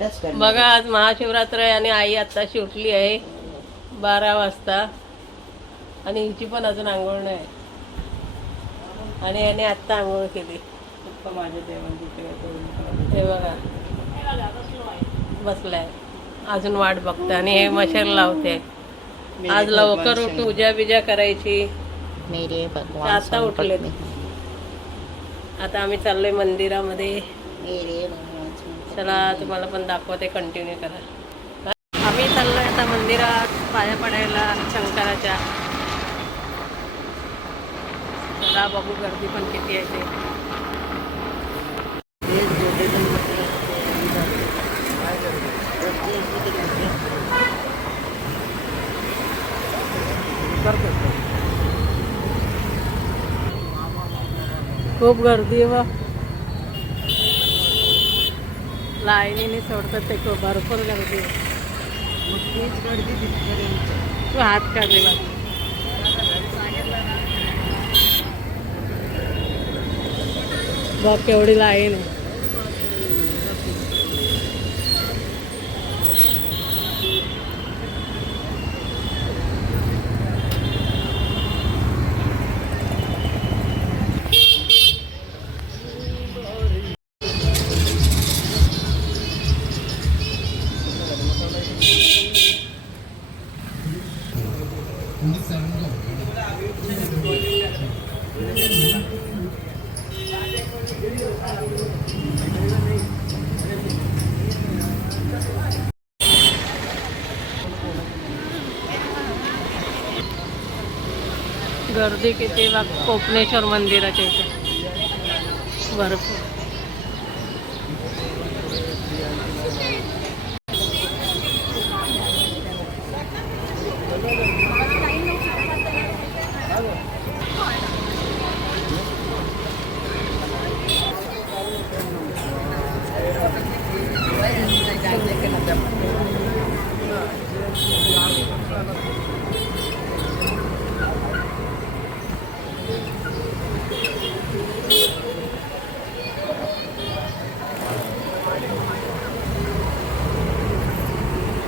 बघा आज महाशिवरात्र आहे आणि आई आत्ताशी उठली आहे 12 वाजता आणि हिची पण अजून आंघोळ नाही आणि याने आत्ता आंघोळ केली. हे बघा बसलाय अजून वाट बघते आणि हे मशर लावते. आज लवकर उठून पूजा बिजा करायची. आता उठले. आता आम्ही चाललोय मंदिरामध्ये. चला तुम्हाला पण दाखवते, कंटिन्यू करा. आम्ही चाललोय आता मंदिरात पाया पडायला शंकराच्या. चला बघू गर्दी पण किती आहे ते. खूप गर्दी आहे. लाईनीने सोडतात ते खूप भरपूर गर्दी आहे. तू हात काढले बघ. बघ केवढी लाईन आहे. गर्दी किती बघ कोपनेश्वर मंदिराच्या इथे भरपूर.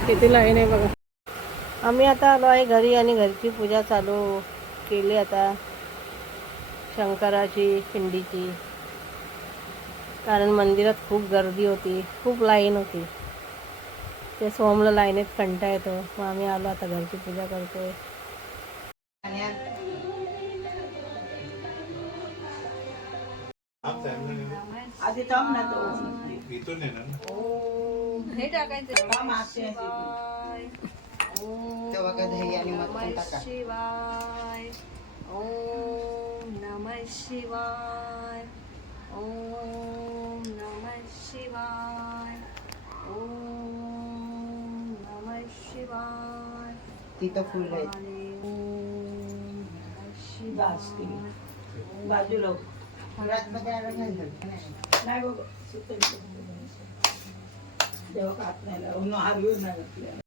किती लाईन आहे बघा. आम्ही आता आलो आहे घरी आणि घरची पूजा चालू केली आता शंकराची पिंडीची. कारण मंदिरात खूप गर्दी होती, खूप लाईन होती. ते सोमला लाईनीत कंटा येतो. मग आम्ही आलो आता घरची पूजा करतोय. आधी थांब ना तो इथून हे टाकायचं. शिवाय ओम नमः शिवाय ओम नमः शिवाय ओम नमः शिवाय. तिथं फुल आहे. ओम नमः शिवाय. बाजूला मध्ये आलं नाही नाही बघ तेव्हा कात नाही लावून हार येऊन नाही